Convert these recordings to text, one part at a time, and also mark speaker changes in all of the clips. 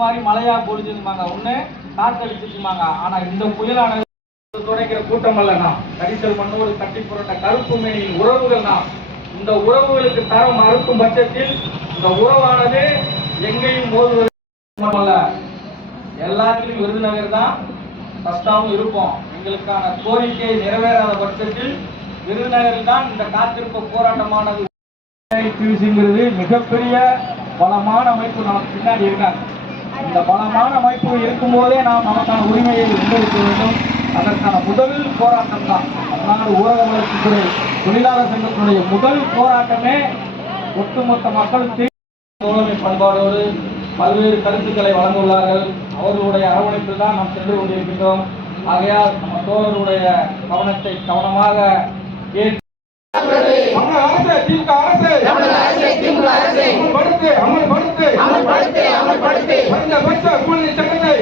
Speaker 1: மாதிரி மழையா பொழிஞ்சிருந்தாங்க ஒண்ணு காத்தடிச்சிருந்தாங்க ஆனா இந்த புயலானது துடைக்கிற கூட்டம் அல்ல நான் கடிசல் மண்ணோடு கட்டி புரண்ட கருப்பு மேனியின் உறவுகள் தான் இந்த உறவுகளுக்கு தரம் மறுக்கும் பட்சத்தில் இந்த உறவானது எங்கேயும் மோதுவது மட்டுமல்ல எல்லாத்திலும் விருதுநகர் தான் ஃபஸ்ட்டாகவும் இருப்போம் எங்களுக்கான கோரிக்கை நிறைவேறாத பட்சத்தில் விருதுநகரில் தான் இந்த காத்திருப்பு போராட்டமானது. மிகப்பெரிய பலமான அமைப்பு நமக்கு பின்னாடி இருக்காங்க. இந்த பலமான அமைப்பு இருக்கும்போதே நாம் நமக்கான உரிமையை வென்றெடுக்க வேண்டும். அதற்கான முதல் போராட்டம் தான் தமிழ்நாடு ஊரக வளர்ச்சித்துறை தொழிலாளர் சங்கத்தினுடைய முதல் போராட்டமே ஒட்டுமொத்த மக்கள் தீ- பண்பாடோடு பல்வேறு கருத்துக்களை வழங்கியுள்ளார்கள் அவர்களுடைய அரவணைப்பில் தான் நாம் சென்று கொண்டிருக்கின்றோம். ஆகையால் நம்ம தோழருடைய கவனத்தை கவனமாக ஏற்று
Speaker 2: தமிழக அரசு திமுக அரசு அமல்படுத்து அமல்படுத்து குறைந்தபட்ச கூலி சட்டத்தை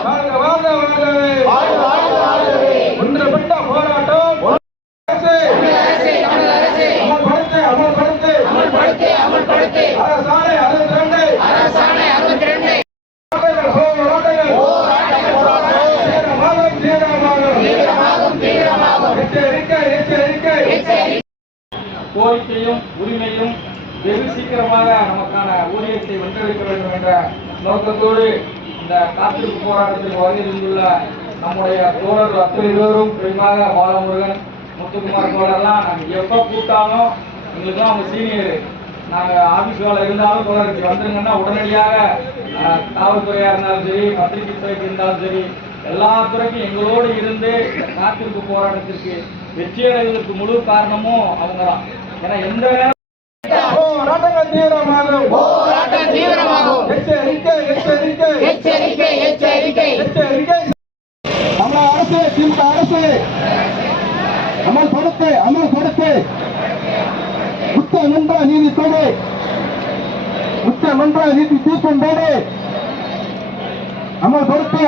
Speaker 2: வாழ்க, வாழ்க, வாழ்கவே. ஒன்றுபட்ட போராட்டம் அரசு. அமல்படுத்து அரசாணை அறுபத்தி ரெண்டு போராட்டங்கள், தீவிரமாகும், தீவிரமாகும். எச்சரிக்கை எச்சரிக்கை
Speaker 1: கோரிக்கையும் உரிமையும் வெகு சீக்கிரமாக நமக்கான ஊதியத்தை வென்றெடுக்க வேண்டும் என்ற நோக்கத்தோடு இந்த காத்திருப்பு போராட்டத்தில் வருகின்றுள்ள நம்முடைய தோழர்கள் அத்தனை இருவரும் குறிப்பாக பாலமுருகன் முத்துக்குமார் தோழர்லாம் நாங்கள் எப்போ கூப்பிட்டாலும் எங்களுக்குலாம் அவங்க சீனியர் நாங்கள் ஆஃபீஸ் வேலை இருந்தாலும் தோழருக்கு வந்துருங்கன்னா உடனடியாக காவல்துறையாக இருந்தாலும் சரி பத்திரிகை துறைக்கு இருந்தாலும் சரி எல்லா துறைக்கும் எங்களோடு இருந்து காத்திருப்பு போராட்டத்திற்கு வெற்றி அடைவதற்கு முழு காரணமும் அவங்க தான் ஏன்னா எந்த
Speaker 2: போராட்டங்கள் தீவிரமாகும்.
Speaker 3: போராட்டம் தீவிரமாகும்.
Speaker 2: எச்சரிக்கை எச்சரிக்கை.
Speaker 3: எச்சரிக்கை எச்சரிக்கை.
Speaker 2: எச்சரிக்கை. தமிழக அரசு திமுக அரசு. அமல்படுத்து அமல்படுத்து. உச்சமன்ற நீதித்துறை உச்சமன்ற நீதி தீர்ப்பின்போடு அமல்படுத்தி